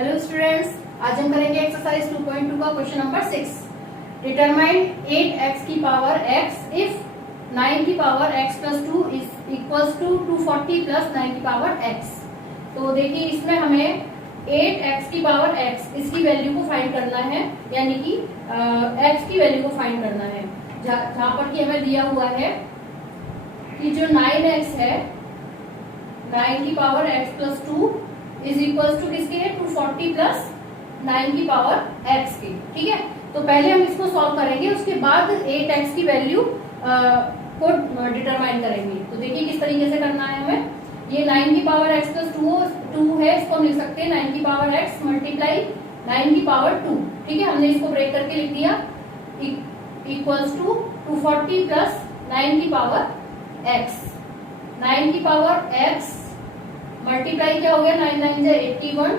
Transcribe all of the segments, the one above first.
Hello students, आज हम करेंगे एक्सरसाइज 2.2 का क्वेश्चन नंबर 6। डिटरमाइन 8x की पावर x इफ 9 की power x plus 2 is equals to 240 plus 9 की पावर x। तो देखिए इसमें हमें 8x की पावर x इसकी वैल्यू को फाइंड करना है, यानी कि x की वैल्यू को फाइंड करना है। जहां पर कि हमें दिया हुआ है कि जो 9x है, 9 की power x plus 2 is equals to किसके है, 240 प्लस 9 की पावर x के। ठीक है, तो पहले हम इसको सॉल्व करेंगे, उसके बाद 8x की वैल्यू को डिटरमाइन करेंगे। तो देखिए किस तरीके से करना है हमें। ये 9 की पावर x प्लस 2 है, इसको हम लिख सकते हैं 9 की पावर x मल्टीप्लाई 9 की पावर 2। ठीक है, हमने इसको ब्रेक करके लिख दिया, इक्वल्स टू 240 प्लस 9 की पावर x। 9 की पावर x मल्टीप्लाई क्या हो गया, 9 9 जा 81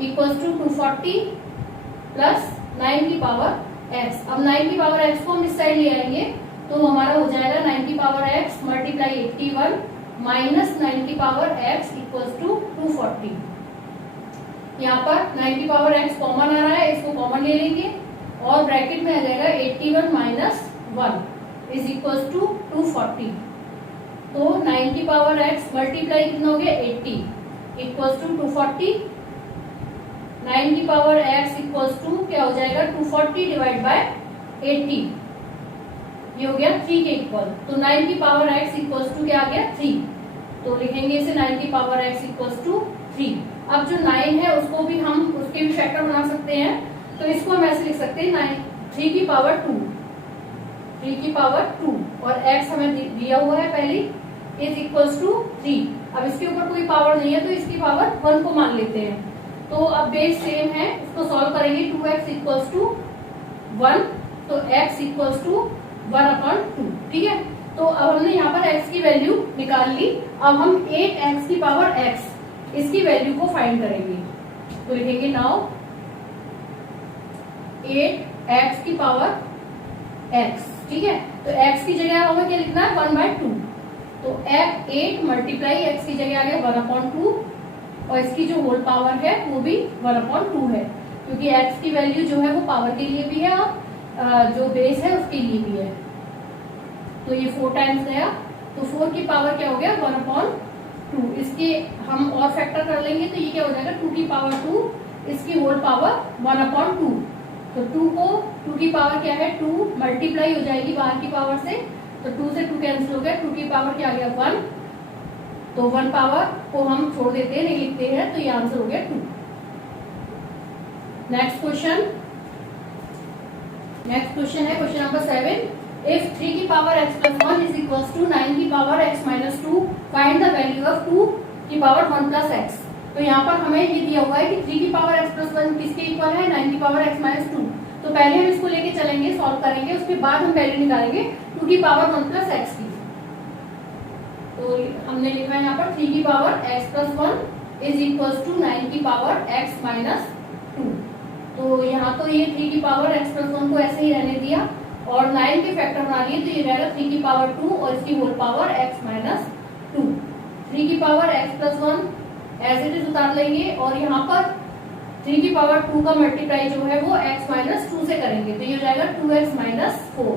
इक्वल्स टू 240 प्लस 9 की पावर x। अब 9 की पावर x को हम इस साइड ले आएंगे तो हमारा हो जाएगा 9 की पावर x मल्टीप्लाई 81 माइनस 9 की पावर x इक्वल्स टू 240। यहाँ पर 9 की पावर x कॉमन आ रहा है, इसको कॉमन ले लेंगे और ब्रैकेट में आ जाएगा 81 माइनस 1 इज इक्वल्स टू 240। तो 9 की पावर x मल्टीप्लाई कितना हो गया 80 इक्वल्स टू 240। 9 की पावर x इक्वल्स टू क्या हो जाएगा 240 डिवाइड बाय 80, ये हो गया 3 के इक्वल। तो 9 की पावर x इक्वल्स टू क्या आ गया 3, तो लिखेंगे इसे 9 की पावर x इक्वल्स टू 3। अब जो 9 है उसको भी हम उसके भी फैक्टर बना सकते हैं, तो इसको हम ऐसे लिख सकते हैं 3 की पावर 2, 3 की पावर 2 और x हमें दिया हुआ है पहले इज इक्वल्स टू 3। अब इसके ऊपर कोई पावर नहीं है तो इसकी पावर 1 को मान लेते हैं। तो अब बेस सेम है, इसको सॉल्व करेंगे 2x इक्वल्स टू 1, तो x इक्वल्स टू 1/2। ठीक है, तो अब हमने यहाँ पर x की वैल्यू निकाल ली। अब हम 8x की पावर x इसकी वैल्यू को फाइंड करेंगे, तो लिखेंगे नाउ 8x की पावर x। ठीक है, तो x की जगह हमें क्या लिखना है 1/2, तो 8 मल्टीप्लाई x की जगह आ गया 1/2 और इसकी जो होल पावर है वो भी 1/2 है, क्योंकि x की वैल्यू जो है वो पावर के लिए भी है और जो बेस है उसके लिए भी है। तो ये 4 टाइम्स गया, तो 4 की पावर क्या हो गया 1/2। इसके हम और फैक्टर कर लेंगे तो ये क्या हो जाएगा 2 की पावर 2, इसकी होल पावर 1/2। तो 2 को 2 की पावर क्या है 2 मल्टीप्लाई हो जाएगी बाहर की पावर से, तो 2 से 2 कैंसिल हो गया, 2 की पावर क्या आ गया 1, तो 1 पावर को हम छोड़ देते हैं, नहीं लिखते हैं, तो ये आंसर हो गया 2। नेक्स्ट क्वेश्चन है क्वेश्चन नंबर 7। इफ 3 की power x plus 1 is equals to 9 की power x minus 2, find the value of 2 की पावर 1 प्लस x। तो यहाँ पर हमें ये दिया हुआ है कि 3 की पावर x प्लस 1 किसके इक्वल है 9 की पावर x माइनस 2। तो पहले हम इसको लेके चलेंगे, सॉल्व करेंगे, उसके बाद हम वैल्यू निकालेंगे 2 की पावर 1 प्लस x की। तो हमने लिखा है यहाँ पर 3 की power x plus 1 is equals to 9 की पावर x माइनस 2। तो यहाँ तो ये 3 की पावर x प्लस 1 को ऐसे ही रहने दिया और 9 के फैक्टर बना लिए, तो ये रहेगा 3 की पावर 2 और इसकी होल पावर x माइनस 2। 3 की power x plus 1 as it is उतार लेंगे और यहाँ पर 3 की पावर 2 का मल्टीप्लाई जो है वो x माइनस 2 से करेंगे, तो ये हो जाएगा 2x माइनस 4।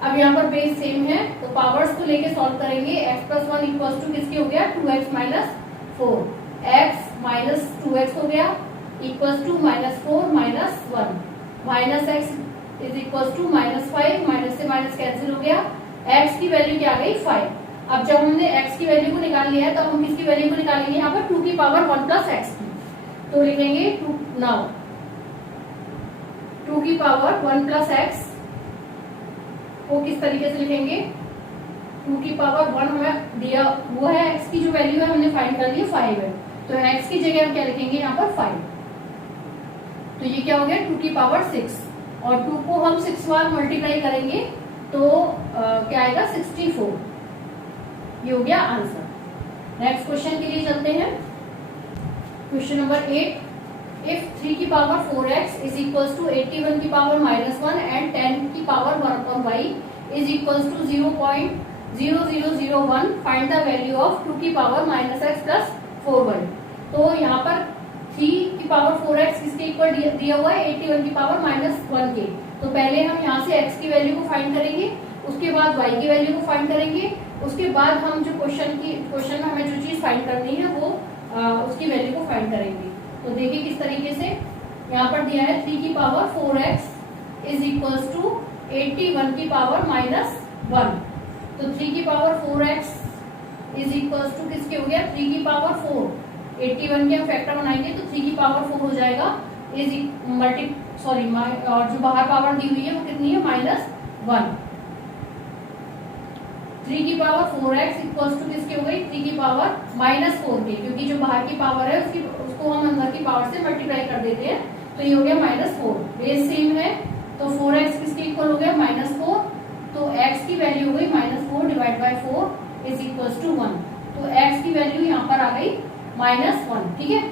अब यहाँ पर बेस सेम है तो पावर्स को लेके सॉल्व करेंगे। x प्लस 1 इक्वल्स टू किसके हो गया 2x minus 4, x minus 2x हो गया equals to minus 4 minus 1, minus x is equals to minus 5, minus से माइनस कैंसिल हो गया, x की वैल्यू क्या आ गई 5। अब जब हमने x की वैल्यू को निकाल लिया है तो हम किसकी वैल्यू को निकालेंगे यहाँ पर 2 की पावर 1 प्लस x की। तो लिखेंगे 2 की पावर 1 प्लस x को किस तरीके से लिखेंगे, 2 की पावर 1 हमें दिया वो है, x की जो वैल्यू है हमने फाइंड कर ली 5 है, तो x की जगह हम क्या लिखेंगे यहाँ पर 5। तो ये क्या हो गया 2 की पावर 6 और 2 को हम 6 बार मल्टीप्लाई करेंगे तो क्या आएगा 64, ये हो गया आंसर। नेक्स्ट क्वेश्चन के लिए चलते हैं। Question number 8। इफ 3 की power 4x is equals to 81 की पावर माइनस 1 एंड 10 की power 1/y is equals to 0.0001, find the value of 2 की power minus x plus 4y। तो यहाँ पर 3 की पावर 4x किसके इक्वल दिया हुआ है 81 की पावर -1 के। तो पहले हम यहाँ से x की वैल्यू को फाइंड करेंगे, उसके बाद y की वैल्यू को फाइंड करेंगे, उसके बाद हम जो क्वेश्चन में हमें जो चीज फाइंड करनी है वो उसकी वैल्यू को फाइंड करेंगे। तो देखिए किस तरीके से यहाँ पर दिया है 3 की power 4x is equals to 81 की पावर -1। तो 3 की power 4x is equals to किसके हो गया 3 की पावर 4, 81 के हम फैक्टर बनाएंगे तो 3 की पावर 4 हो जाएगा और जो बाहर पावर दी हुई है वो कितनी है -1। 3 की पावर 4x इक्वल्स टू किसकी हो गई 3 की पावर -4 के, क्योंकि जो बाहर की पावर है उसको हम अंदर की पावर से मल्टीप्लाई कर देते हैं, तो ये हो गया -4। बेस सेम है तो 4x किसके इक्वल हो गया -4, तो x की वैल्यू हो गई -4 divide by 4 is equals to 1। तो x की वैल्यू यहाँ पर आ गई -1। ठीक है,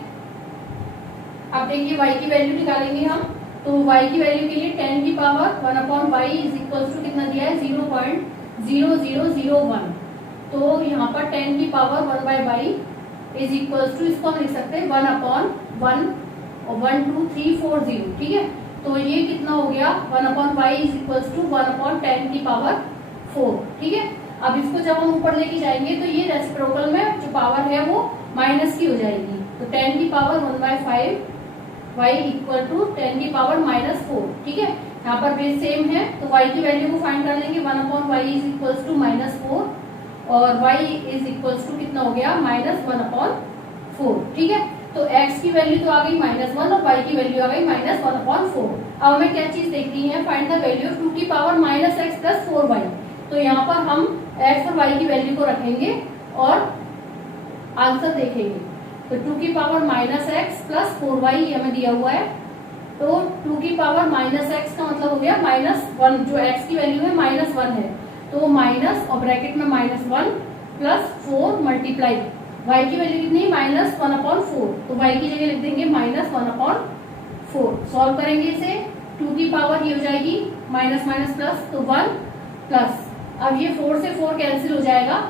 अब देखिए y की वैल्यू निकालेंगे हम। तो y की वैल्यू के लिए 10 की power 1/y is equals to कितना दिया है 0.0001। तो यहाँ पर 10 की power 1/y is equals to इसको हम लिख सकते हैं 1/1 और 1 2 3 4 0। ठीक है, तो ये कितना हो गया 1/y इज इक्वल्स टू 1/10 की पावर 4। ठीक है, अब इसको जब हम ऊपर लेके जाएंगे तो ये रेसिप्रोकल में जो पावर है वो माइनस की हो जाएगी। तो 10 की पावर 1/5 y इक्वल टू 10 की पावर -4। ठीक है, यहाँ पर बेस सेम है तो y की वैल्यू को फाइंड कर लेंगे 1/y इज इक्वल्स टू -4 और y इज इक्वल्स टू कितना हो गया -1/4। ठीक है, तो x की वैल्यू तो आ गई -1 और y की वैल्यू आ गई -1/4। अब हमें क्या चीज देखनी है, फाइंड द वैल्यू ऑफ 2 की पावर -x प्लस 4y। तो यहाँ पर हम x और y की वैल्यू को रखेंगे और आंसर देखेंगे। तो 2 की पावर -x प्लस 4y हमें दिया हुआ है, तो 2 की पावर -x का मतलब हो गया -1, जो x की वैल्यू है -1 है, तो माइनस और ब्रैकेट में -1 प्लस 4 मल्टीप्लाई y की वैल्यू कितनी -1/4, तो y की जगह लिख देंगे -1/4। सॉल्व करेंगे इसे, 2 की पावर ये हो जाएगी माइनस माइनस प्लस, तो 1 प्लस, अब ये 4 से 4 कैंसिल हो जाएगा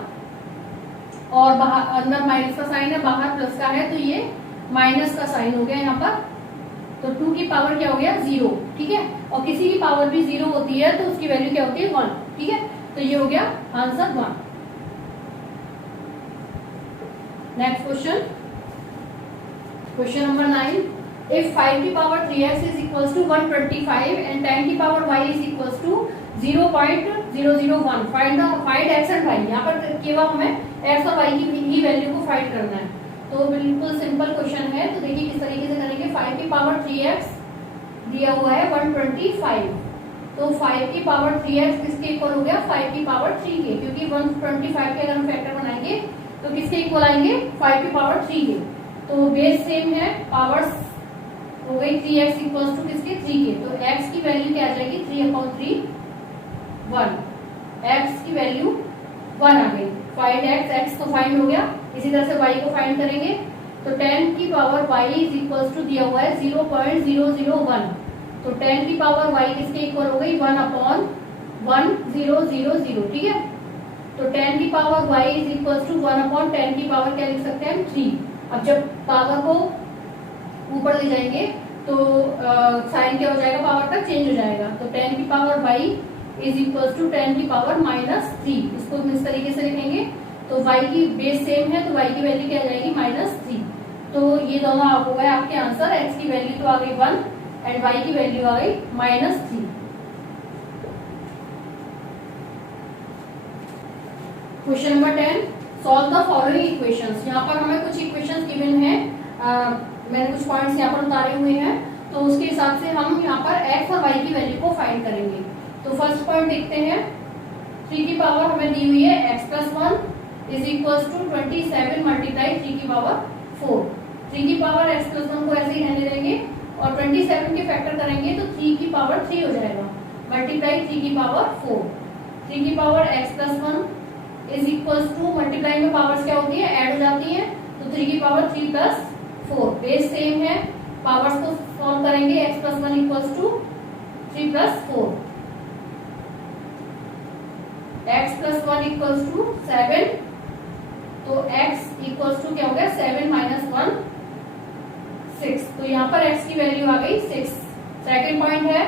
और बाहर अंदर माइनस का साइन है बाहर प्लस का है, तो ये माइनस का साइन हो गया यहाँ पर। तो 2 की पावर क्या हो गया 0। ठीक है, और किसी की पावर भी 0 होती है तो उसकी वैल्यू क्या होती है 1। ठीक है, तो ये हो गया answer 1। Next question, question number 9। If 5 की power 3x is equals to 125 and 10 की power y is equals to 0.001, find x and y। यहाँ पर केवल हमें x और y की ही वैल्यू को फाइंड करना है, तो बिल्कुल सिंपल क्वेश्चन है। तो देखिए किस तरीके से करेंगे। 5 की पावर 3x दिया हुआ है 125, तो 5 की पावर 3x किसके इक्वल हो गया 5 की पावर 3 के, क्योंकि 125 के अगर हम फैक्टर बनाएंगे तो किसके इक्वल आएंगे 5 की पावर 3 के। तो बेस सेम है, पावर्स हो गई 3x इक्वल्स टू किसके 3 के, तो x की वैल्यू क्या आ जाएगी 3/3 1, x की वैल्यू 1 आ गई। फाइंड x तो फाइंड हो गया, इसी तरह से y को फाइंड करेंगे। तो 10 की power y is equals to दिया हुआ है 0.001, तो 10 की पावर y किसके इक्वल हो गई 1/1000। ठीक है, तो 10 की power y is equals to 1/10 की पावर क्या लिख सकते हैं 3। अब जब पावर को ऊपर ले जाएंगे तो साइन क्या हो जाएगा पावर तक चेंज हो जाएगा। तो 10 की power y is equals to 10 की पावर -3, इसको इस तरीके से लिखेंगे। तो y की बेस सेम है तो y की वैल्यू क्या आ जाएगी -3। तो ये दोनों हो गए आपके आंसर। x की वैल्यू तो आ गई 1 एंड y की वैल्यू आ गई -3। Question number 10, solve the following equations. यहाँ पर हमें कुछ इक्वेशंस गिवन है, मैंने कुछ पॉइंट्स यहाँ पर उतारे हुए हैं, तो उसके हिसाब से हम यहाँ पर x और y की वैल्यू को फाइंड करेंगे। तो फर्स्ट पॉइंट देखते हैं, 3 की पावर हमें दी हुई है x plus 1 is equals to 27 multiply 3 की पावर 4। 3 की पावर x प्लस 1 को ऐसे ही रहने देंगे और 27 के फैक्टर करेंगे तो 3 की पावर 3 हो जाएगा मल्टीप्लाई 3 की पावर 4। 3 की power x plus 1 is equals to, multiply में पावर्स क्या होती है ऐड हो जाती है, तो 3 की पावर 3 प्लस 4। बेस सेम है, पावर्स को सॉल्व करेंगे x plus 1 equals to 3 plus 4, x plus 1 equals to 7, तो x इक्वल्स टू क्या हो गया 7 माइनस 1 6। तो यहाँ पर x की वैल्यू आ गई 6। सेकेंड पॉइंट है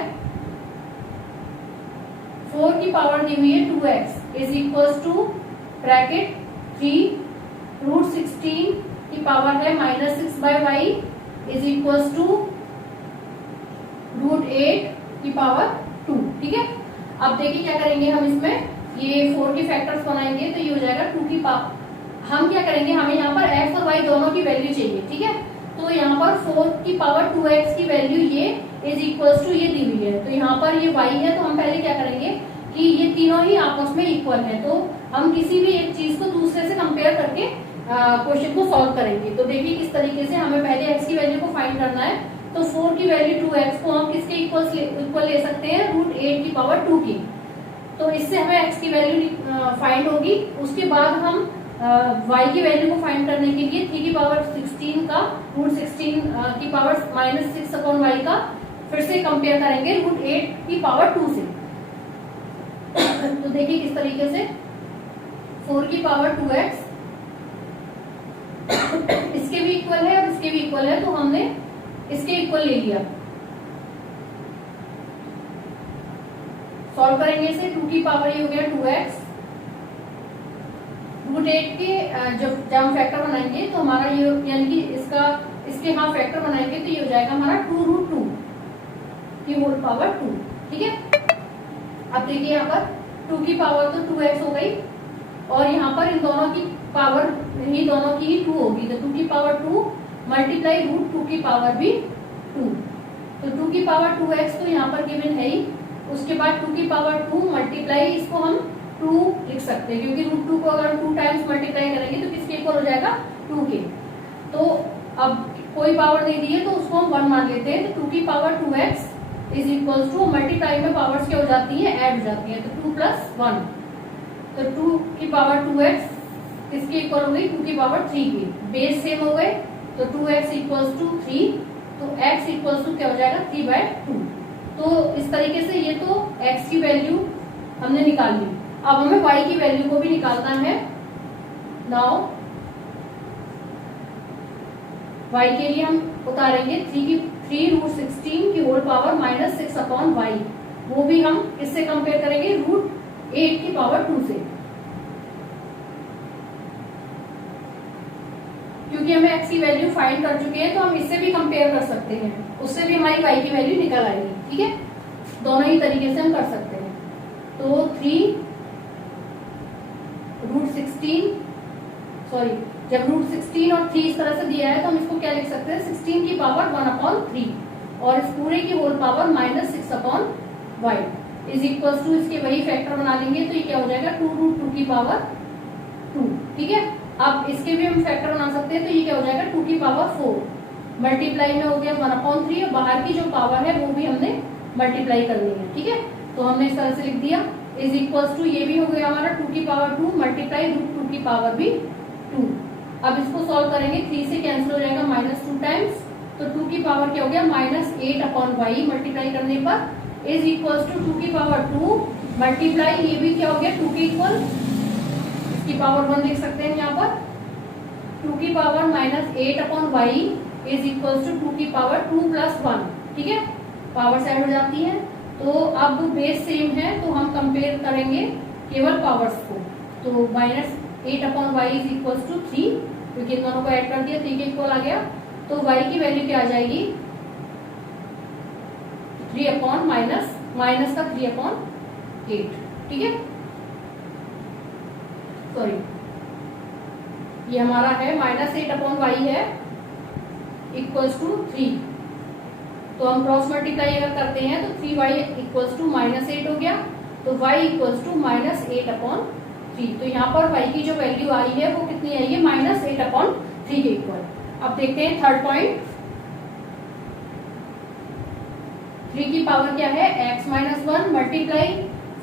4 की पावर दी हुई है 2x is equal to bracket 3 root 16 की पावर है -6/y is equal to root 8 की पावर 2। ठीक है, अब देखिए क्या करेंगे हम इसमें, ये 4 के फैक्टर्स बनाएंगे तो ये हो जाएगा 2 की पावर। हम क्या करेंगे, हमें यहाँ पर x और y दोनों की वैल्यू चाहिए। ठीक है, तो यहाँ पर 4 की पावर 2x की वैल्यू ये इज इक्वल टू ये दी हुई है, तो यहाँ पर ये y है, तो हम पहले क्या करेंगे कि ये तीनों ही आपस में इक्वल है, तो हम किसी भी एक चीज को दूसरे से कंपेयर करके क्वेश्चन को सॉल्व करेंगे। तो देखिए किस तरीके से हमें पहले x की वैल्यू को फाइंड करना है। तो 4 की वैल्यू 2x को हम किसके इक्वल ले सकते हैं, रूट 8 की पावर 2 की। तो इससे हमें x की वैल्यू फाइंड होगी। उसके बाद हम y की वैल्यू को फाइंड करने के लिए 3 की पावर 16 का रूट 16 की पावर -6/y का फिर से कंपेयर करेंगे रूट 8 की पावर 2 से। तो देखिए किस तरीके से 4 की पावर 2x इसके भी इक्वल है और इसके भी इक्वल है, तो हमने इसके इक्वल ले लिया। सॉल्व करेंगे इसे, 2 की पावर ये हो गया 2x रूट 8 के जब हम फैक्टर बनाएंगे तो हमारा ये यानी कि इसके हाँ फैक्टर बनाएंगे तो ये हो जाएगा हमारा 2 रूट 2 की होल पावर 2। ठीक है, अब देखिए यहाँ पर 2 की पावर तो 2x हो गई और यहाँ पर इन दोनों की पावर ही दोनों की ही 2 होगी, तो 2 की पावर 2 मल्टीप्लाई रूट 2 की पावर भी 2। तो 2 की पावर 2x तो यहाँ पर गिवन है ही। उसके बाद 2 की पावर 2 मल्टीप्लाई, इसको हम 2 लिख सकते हैं क्योंकि रूट 2 को अगर 2 टाइम्स मल्टीप्लाई करेंगे तो किसके इक्वल हो जाएगा, 2 के। तो अब कोई पावर नहीं दी है तो उसको हम 1 मान लेते हैं। तो 2 की power 2x is equal to, multiply में पावर्स क्या हो जाती है, ऐड हो जाती है, तो 2 + 1। तो 2 की पावर 2x किसकी इक्वल हो गई, 2 की पावर 3 की। बेस सेम हो गए तो 2x इक्वल्स टू 3, तो x इक्वल्स टू क्या हो जाएगा 3/2। तो इस तरीके से ये तो x की वैल्यू हमने निकाल ली। अब हमें y की वैल्यू को भी निकालना है। नाउ y के लिए हम उतारेंगे 3 रूट 16 की होल पावर -6/y, वो भी हम किससे कंपेयर करेंगे, रूट 8 की पावर 2 से, क्योंकि हमें x की वैल्यू फाइंड कर चुके हैं तो हम इससे भी कंपेयर कर सकते हैं, उससे भी हमारी y की वैल्यू निकल आएगी। ठीक है, दोनों ही तरीके से हम कर सकते हैं। तो 3 रूट 16 सॉरी जब रूट 16 और 3 इस तरह से दिया है तो हम इसको क्या लिख सकते हैं, 16 की पावर 1/3 और इस पूरे की whole power -6/y is equal to, इसके वही फैक्टर बना लेंगे तो ये क्या हो जाएगा 2 रूट 2 की पावर 2। ठीक है, अब इसके भी हम फैक्टर बना सकते हैं तो ये क्या हो जाएगा 2 की पावर 4 मल्टीप्लाई में हो गया 1/3 और बाहर की जो पावर है वो भी हमने मल्टीप्लाई करनी है। ठीक है, तो हमने इस तरह से लिख दिया इज इक्वल्स टू, ये भी हो गया हमारा 2 की पावर 2 मल्टीप्लाई रूट 2 की पावर भी 2। अब इसको सॉल्व करेंगे, 3 से कैंसिल हो जाएगा -2 टाइम्स, तो 2 की पावर क्या हो गया -8/y मल्टीप्लाई करने पर इज इक्वल्स टू 2 की पावर 2 मल्टीप्लाई, ये भी क्या हो गया 2 के इक्वल, इसकी पावर 1 लिख सकते हैं यहाँ पर, 2 की power -8/y is equals to 2 की पावर 2 + 1। ठीक है, पावर ऐड हो जाती है। तो अब बेस सेम है तो हम कंपेयर करेंगे केवल पावर्स को, तो -8/y इज इक्वल्स टू 3, क्योंकि इन दोनों को ऐड कर दिया 3 के इक्वल आ गया, तो y की वैल्यू क्या आ जाएगी 3 माइनस का 3/8। ठीक है, सॉरी ये हमारा है -8/y है इक्वल्स टू 3, तो हम क्रॉस मल्टीप्लाई अगर करते हैं तो 3y इक्वल्स टू -8 हो गया, तो y इक्वल्स टू -8/3। तो यहाँ पर y की जो वैल्यू आई है वो कितनी आई है -8/3 के इक्वल। अब देखते हैं थर्ड पॉइंट, 3 की पावर क्या है x-1 मल्टीप्लाई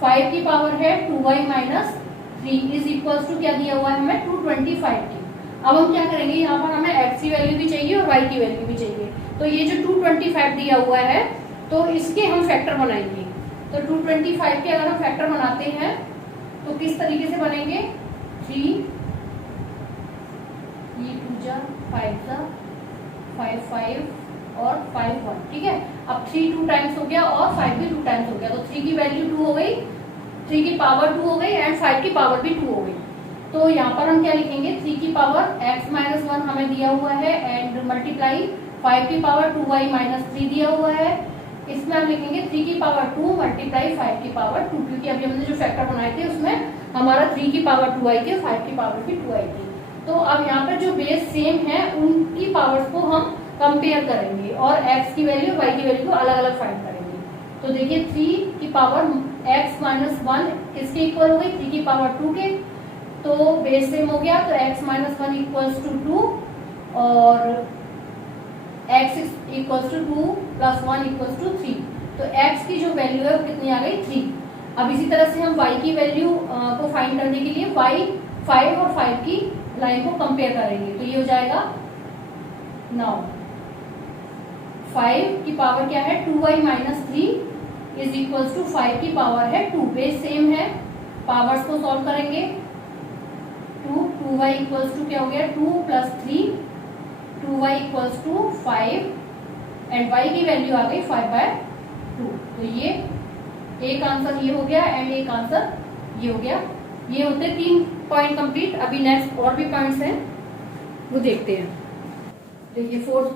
5 की पावर है 2y-3 इज इक्वल्स टू क्या दिया हुआ है हमें 225 की। अब हम क्या करेंगे, यहाँ पर हमें x की वैल्यू भी चाहिए और y की वैल्यू भी चाहिए, तो ये जो 225 दिया हुआ है तो इसके हम फैक्टर बनाएंगे। तो 225 के अगर हम फैक्टर बनाते हैं तो किस तरीके से बनेंगे, 3 2 5 5 5 और 5 1, ठीक है। अब 3 2 टाइम्स हो गया और 5 भी 2 टाइम्स हो गया, तो 3 की वैल्यू 2 हो गई, 3 की पावर 2 हो गई एंड 5 की पावर भी 2 हो गई। तो यहाँ पर हम क्या लिखेंगे, 3 की पावर x माइनस 1 हमें दिया हुआ है एंड मल्टीप्लाई 5 की पावर 2y माइनस 3 दिया हुआ है। इसमें हम लिखेंगे 3 की पावर 2 मल्टीप्लाई 5 की पावर 2, क्योंकि अभी हमने जो फैक्टर बनाए थे उसमें हमारा 3 की पावर 2 आई थी, 5 की पावर भी 2 आई थी। तो अब यहाँ पर जो बेस सेम है उनकी पावर्स को हम कंपेयर करेंगे और x की वैल्यू y की वैल्यू को अलग अलग फाइंड करेंगे। तो देखिए 3 की पावर x माइनस 1 किसके इक्वल हो गई, 3 की पावर 2 के, तो बेस सेम हो गया, तो x माइनस 1 इक्वल्स टू 2 और x equals to 2 plus 1 equals to 3। तो x की जो वैल्यू है वो कितनी आ गई, 3। अब इसी तरह से हम y की वैल्यू को फाइंड करने के लिए y 5 और 5 की लाइन को कंपेयर करेंगे, तो ये हो जाएगा 9 5 की पावर क्या है 2y minus 3 is equals to 5 की पावर है 2, बेस सेम है, पावर्स को सॉल्व करेंगे। 2y इक्वल्स टू क्या हो गया 2 plus 3, 2y equals to 5 and y की वैल्यू आ गई 5/2। तो ये एक आंसर ये हो गया एंड एक आंसर ये हो गया। ये होते 3 पॉइंट कंप्लीट। अभी नेक्स्ट और भी पॉइंट्स हैं वो देखते हैं। देखिए फोर्थ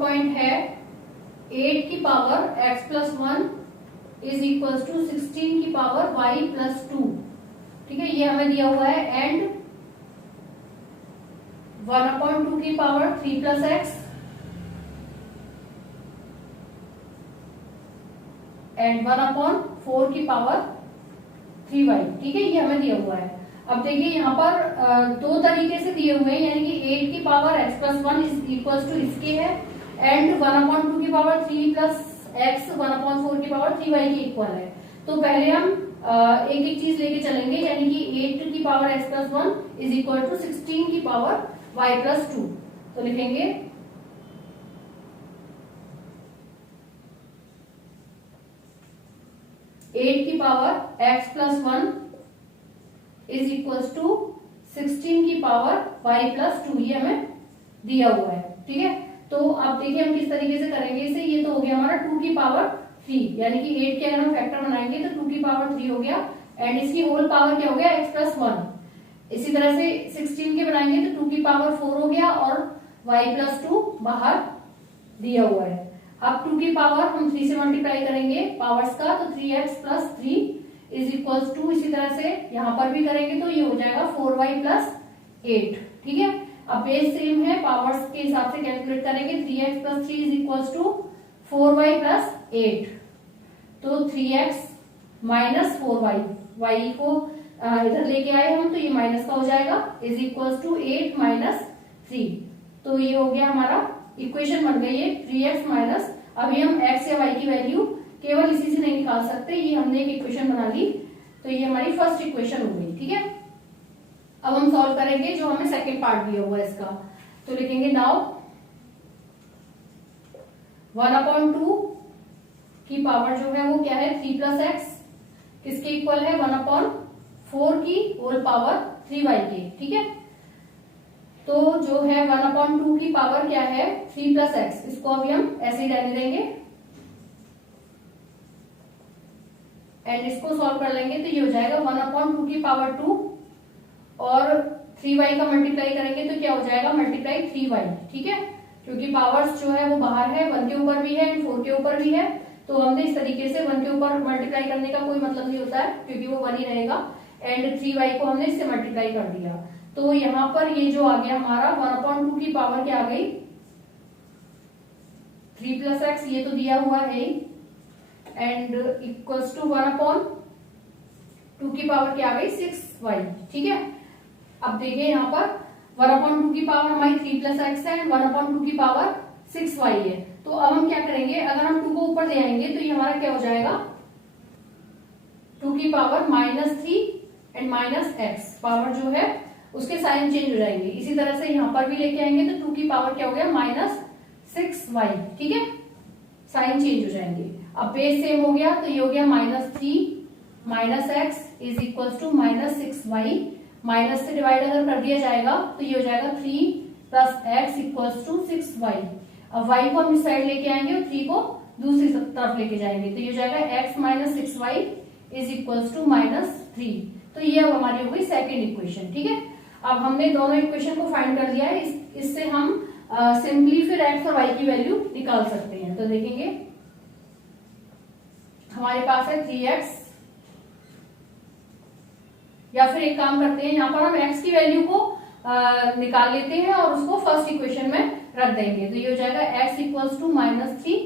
पॉइंट है 8 की power x plus 1 is equals to 16 की पावर y प्लस 2, ठीक है, ये हमें दिया हुआ है एंड 1/2 की पावर 3 प्लस x एंड 1/4 की पावर 3y, ठीक है, ये हमें दिया हुआ है। अब देखिए यहाँ पर दो तरीके से दिए हुए हैं, यानी कि 8 की power x plus 1 is equals to इसके है एंड 1/2 की पावर 3 प्लस x 1/4 की पावर 3y के इक्वल है। तो पहले हम एक एक चीज लेके चलेंगे, यानी कि 8 की power x plus 1 is equal to 16 की पावर y प्लस 2। तो लिखेंगे 8 की power x plus 1 is equals to 16 की पावर y प्लस 2, ये हमें दिया हुआ है, ठीक है। तो अब देखिए हम किस तरीके से करेंगे इसे। ये तो हो गया हमारा 2 की पावर 3, यानी कि 8 के अगर हम फैक्टर बनाएंगे तो 2 की पावर 3 हो गया एंड इसकी होल पावर क्या हो गया x प्लस 1। इसी तरह से 16 के बनाएंगे तो 2 की पावर 4 हो गया और y प्लस 2 बाहर दिया हुआ है। अब 2 की पावर हम 3 से मल्टीप्लाई करेंगे पावर्स का, तो 3x plus 3 is equals to, इसी तरह से यहाँ पर भी करेंगे तो ये हो जाएगा 4y प्लस 8, ठीक है। अब बेस सेम है, पावर्स के हिसाब से कैलकुलेट करेंगे। 3x plus 3 is equals to 4y plus 8, तो 3x माइनस 4y, y को इधर लेके आए हम तो ये माइनस का हो जाएगा, इज इक्वल्स टू 8 माइनस 3। तो ये हो गया हमारा इक्वेशन बन गई है 3x माइनस, अभी हम x या y की वैल्यू केवल इसी से नहीं निकाल सकते, ये हमने एक इक्वेशन बना ली, तो ये हमारी फर्स्ट इक्वेशन हो गई, ठीक है। अब हम सॉल्व करेंगे जो हमें सेकंड पार्ट दिया हुआ है इसका। तो लिखेंगे नाउ 1/2 की पावर जो है वो क्या है 3 प्लस एक्स, किसके इक्वल है 1/4 की होल पावर 3y के, ठीक है। तो जो है 1/2 की पावर क्या है 3 प्लस एक्स, इसको अभी हम ऐसे ही रहने देंगे एंड इसको सॉल्व कर लेंगे तो ये हो जाएगा 1/2 की पावर 2 और 3y का मल्टीप्लाई करेंगे तो क्या हो जाएगा मल्टीप्लाई 3y, ठीक है, क्योंकि पावर्स जो है वो बाहर है, 1 के ऊपर भी है एंड 4 के ऊपर भी है, तो हमने इस तरीके से 1 के ऊपर मल्टीप्लाई करने का कोई मतलब नहीं होता है क्योंकि वो 1 ही रहेगा एंड 3y को हमने इससे मल्टीप्लाई कर दिया। तो यहाँ पर ये जो आ गया हमारा 1/2 की पावर क्या आ गई 3 प्लस एक्स, ये तो दिया हुआ है एंड इक्वल्स टू 1/2 की पावर क्या आ गई 6y, ठीक है। अब देखिए यहाँ पर 1/2 की पावर हमारी 3 प्लस एक्स है एंड 1/2 की पावर 6y है। तो अब हम क्या करेंगे, अगर हम 2 को ऊपर ले आएंगे तो ये हमारा क्या हो जाएगा 2 की पावर -3 एंड -x, पावर जो है उसके साइन चेंज हो जाएंगे। इसी तरह से यहाँ पर भी लेके आएंगे तो 2 की पावर क्या हो गया -6y, ठीक है, साइन चेंज हो जाएंगे। अब बेस सेम हो गया तो ये हो गया -3 -x is equal to -6y, minus से डिवाइड अगर कर दिया जाएगा तो ये हो जाएगा 3 plus x equals to 6y। अब y को हम इस साइड लेके आएंगे और 3 को दूसरी तरफ लेके जाएंगे, तो ये हो जाएगा x minus 6y is equals to -3। तो ये अब हमारी हो गई सेकेंड इक्वेशन। ठीक है, अब हमने दोनों इक्वेशन को फाइंड कर लिया है। इससे हम सिंपली फिर x और y की वैल्यू निकाल सकते हैं। तो देखेंगे हमारे पास है 3x, या फिर एक काम करते हैं, यहाँ पर हम x की वैल्यू को निकाल लेते हैं और उसको फर्स्ट इक्वेशन में रख देंगे। तो ये हो जाएगा x equals to -3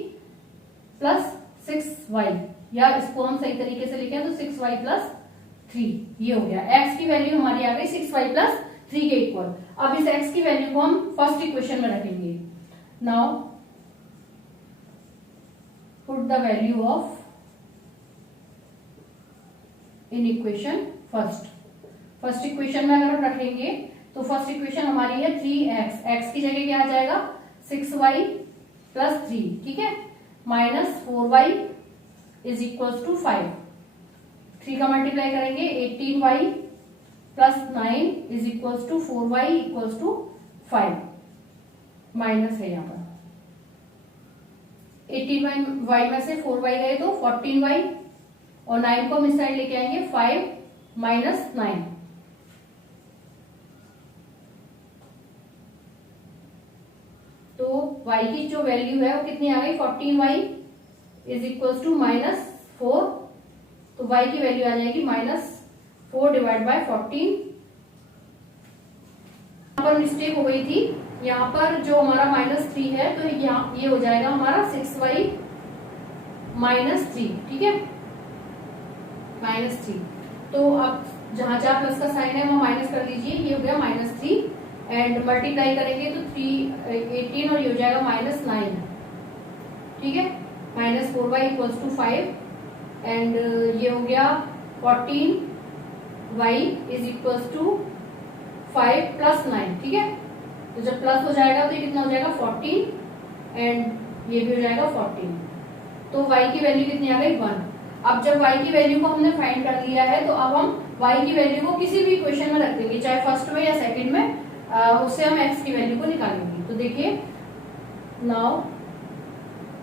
plus 6y, या इसको हम सही तरीके से लिखें तो 6y प्लस 3। ये हो गया, x की वैल्यू हमारी आ गई 6y प्लस 3 के इक्वल। अब इस x की वैल्यू को हम फर्स्ट इक्वेशन में रखेंगे। Now put the value of in equation first equation में अगर हम रखेंगे तो फर्स्ट इक्वेशन हमारी है 3x, x की जगह क्या आ जाएगा 6y प्लस 3। ठीक है, minus 4y is equals to 5। 3 का मल्टीप्लाई करेंगे 18y plus 9 is equals to 4y equals to 5। माइनस है यहाँ पर 18y में से 4y गए तो 14y, और 9 को हम इस साइड लेके आएंगे 5 माइनस 9। तो y की जो वैल्यू है वो कितनी आ गई 14y इज इक्वल्स टू -4। तो y की वैल्यू आ जाएगी -4 डिवाइड बाय 14। यहाँ पर मिस्टेक हो गई थी, यहाँ पर जो हमारा -3 है तो यहाँ ये हो जाएगा हमारा 6y -3। ठीक है, -3। तो अब जहां जहां प्लस का साइन है वहां माइनस कर लीजिए। ये हो गया -3 एंड मल्टीप्लाई करेंगे तो 18 और ये हो जाएगा -9। ठीक है, -4y इक्वल्स टू 5 एंड ये हो गया 14y is equals to 5 plus 9। ठीक है, तो जब प्लस हो जाएगा तो ये कितना हो जाएगा 14 एंड ये भी हो जाएगा 14। तो y की वैल्यू कितनी आ गई 1। अब जब y की वैल्यू को हमने फाइंड कर लिया है तो अब हम y की वैल्यू को किसी भी इक्वेशन में रख देंगे, चाहे फर्स्ट में या सेकंड में, उससे हम x की वैल्यू को निकालेंगे। तो देखिए, now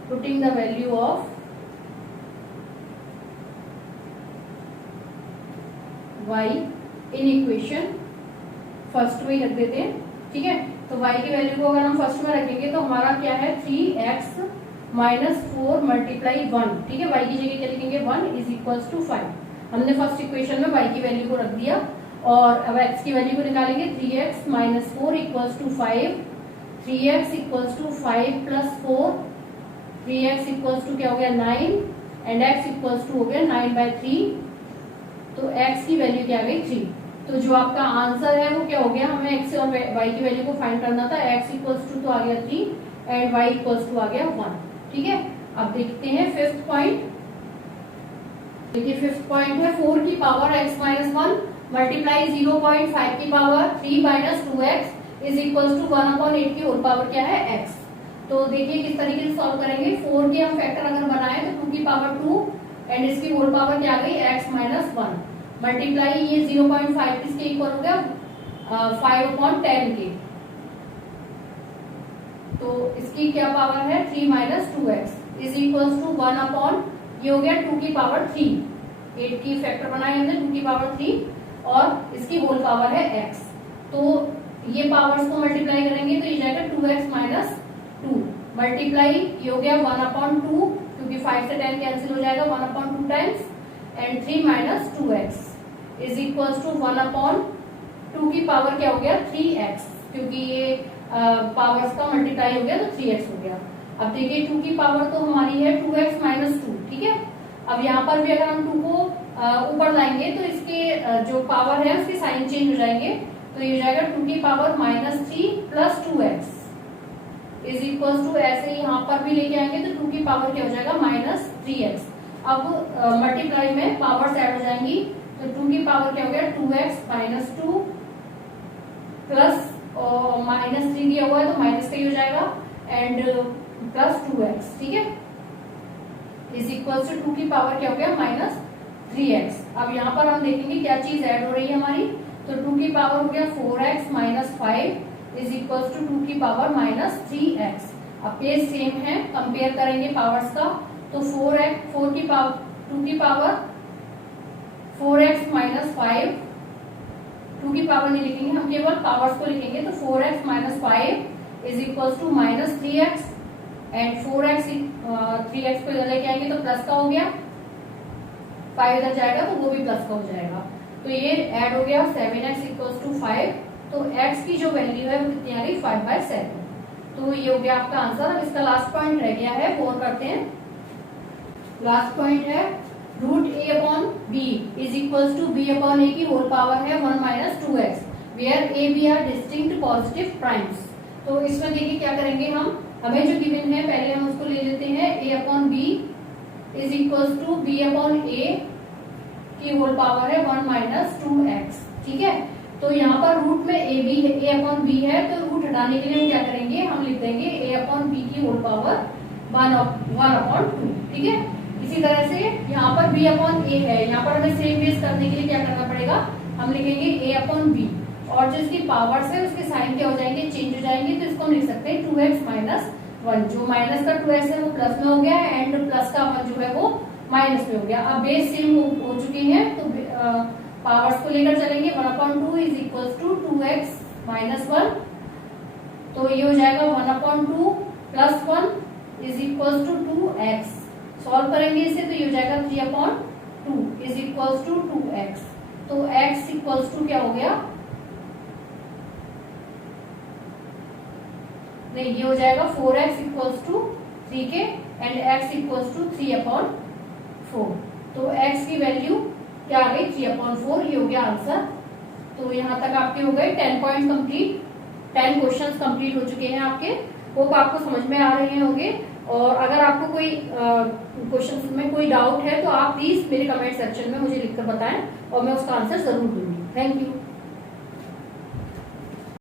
putting the value of y in equation first में ही रख देते हैं। ठीक है, तो y की वैल्यू को अगर हम फर्स्ट में रखेंगे तो हमारा क्या है 3x -4 मल्टीप्लाई 1। ठीक है, y की जगह क्या लिखेंगे 1 इज इक्वल्स टू 5। हमने फर्स्ट इक्वेशन में y की वैल्यू को रख दिया और अब x की वैल्यू को निकालेंगे। 3x -4 equals to 5, 3x equals to 5 plus 4, 3x equals to क्या हो गया 9 एंड x इक्वल्स टू हो गया 9/3। तो x की वैल्यू क्या आ गई 3। तो जो आपका आंसर है वो क्या हो गया, हमें x और y की वैल्यू को फाइंड करना था। x इक्वल्स टू तो आ गया 3 एंड y इक्वल्स टू आ गया 1। ठीक है, अब देखते हैं फिफ्थ पॉइंट। देखिए फिफ्थ पॉइंट है 4 की पावर x माइनस 1 मल्टीप्लाई 0.5 की power 3 minus 2x is equals to 1/8 की होल पावर क्या है x। तो देखिए किस तरीके से सॉल्व करेंगे। 4 के हम फैक्टर अगर बनाए तो 2 की पावर 2 एंड इसकी होल पावर क्या आ गई x माइनस 1 मल्टीप्लाई ये 0.5 किसके इक्वल हो गया 5/10 के। तो इसकी क्या पावर है 3 minus 2x is equals to 1/, ये हो गया 2 की पावर 3। 8 की फैक्टर बनाई हमने 2 की पावर 3 और इसकी होल पावर है x। तो ये पावर्स को मल्टीप्लाई करेंगे तो ये जाएगा 2x माइनस 2 मल्टीप्लाई ये हो गया 1/2 क्योंकि 5 से 10 कैंसिल हो जाएगा 1/2 times and 3 minus 2x is equals to 1/2 की पावर क्या हो गया 3x, क्योंकि ये पावर्स का मल्टीप्लाई हो गया तो 3x हो गया। अब देखिए 2 की पावर तो हमारी है 2x माइनस 2। ठीक है, अब यहाँ पर भी अगर हम 2 को ऊपर लाएंगे तो इसके जो पावर है उसके साइन चेंज हो जाएंगे। तो ये हो जाएगा 2 की power -3 plus 2x is equals to, ऐसे ही यहाँ पर भी लेके आएंगे तो 2 की पावर क्या हो जाएगा -3x। अब मल्टीप्लाई में पावर्स ऐड हो जाएंगी तो 2 की पावर क्या हो गया 2x माइनस 2 प्लस -3 दिया हुआ है तो माइनस का ही हो जाएगा एंड प्लस 2x। ठीक है, इज इक्वल्स टू 2 की पावर क्या हो गया -3x। अब यहाँ पर हम देखेंगे क्या चीज ऐड हो रही है हमारी। तो 2 की पावर हो गया 4x minus 5 is equal to 2 की पावर माइनस 3x। अब पेज सेम है, कंपेयर करेंगे पावर्स का, तो 4 की पावर 2 की पावर 4x माइनस 5, 2 की पावर नहीं लिखेंगे हम, केवल पावर्स को लिखेंगे, तो 4x minus 5 is equal to minus 3x and 3x को इधर लेके आएंगे तो प्लस का हो गया, 5 इधर जाएगा तो वो भी प्लस का हो जाएगा, तो ये ऐड हो गया 7x इक्वल टू 5। तो x की जो वैल्यू है वो कितनी आ रही, 5/7। तो ये हो गया आपका आंसर। अब इसका लास्ट पॉइंट रह गया है, वो और करते हैं। लास्ट पॉइंट है root a upon b is equal to b upon a की होल पावर है 1 minus 2x, where a b are distinct positive primes. तो इसमें देखिए क्या करेंगे हम, हमें जो गिवन है पहले हम उसको ले लेते हैं, a upon b is equal to b upon a की होल पावर है 1 माइनस 2x, ठीक है। तो यहाँ पर रूट में a अपॉन b है, तो रूट हटाने के लिए हम क्या करेंगे, हम लिख देंगे a अपॉन b की होल पावर 1 अपॉन 2, ठीक है। इसी तरह से यहाँ पर b अपॉन a है, यहाँ पर हमें सेम बेस करने के लिए क्या करना पड़ेगा, हम लिखेंगे a अपॉन b, और जो इसकी पावर्स है उसके साइन क्या हो जाएंगे, चेंज हो जाएंगे, तो इसको हम लिख सकते हैं 2x माइनस 1। जो माइनस का 2x है वो प्लस में हो गया एंड प्लस का 1 जो है वो माइनस में हो गया। अब बेस सेम हो चुकी है, तो पावर्स को लेकर चलेंगे, 1 upon 2 is equal to 2x minus 1, तो ये हो जाएगा 1 upon 2 plus 1 is equal to 2x। Solve करेंगे इसे तो ये हो जाएगा 3 upon 2 is equal to 2x। तो x इक्वल टू क्या हो गया, नहीं ये हो जाएगा 4x इक्वल टू 3 के and x equal to 3 upon 4। तो x की वैल्यू क्या आ गई, 3 अपॉन 4, ये हो गया आंसर। तो यहाँ तक आपके हो गए 10 पॉइंट कंप्लीट, 10 क्वेश्चंस कंप्लीट हो चुके हैं आपके। होप आपको समझ में आ रहे होंगे, और अगर आपको कोई क्वेश्चन में कोई डाउट है तो आप प्लीज मेरे कमेंट सेक्शन में मुझे लिखकर बताएं और मैं उसका आंसर जरूर दूंगी। Thank you.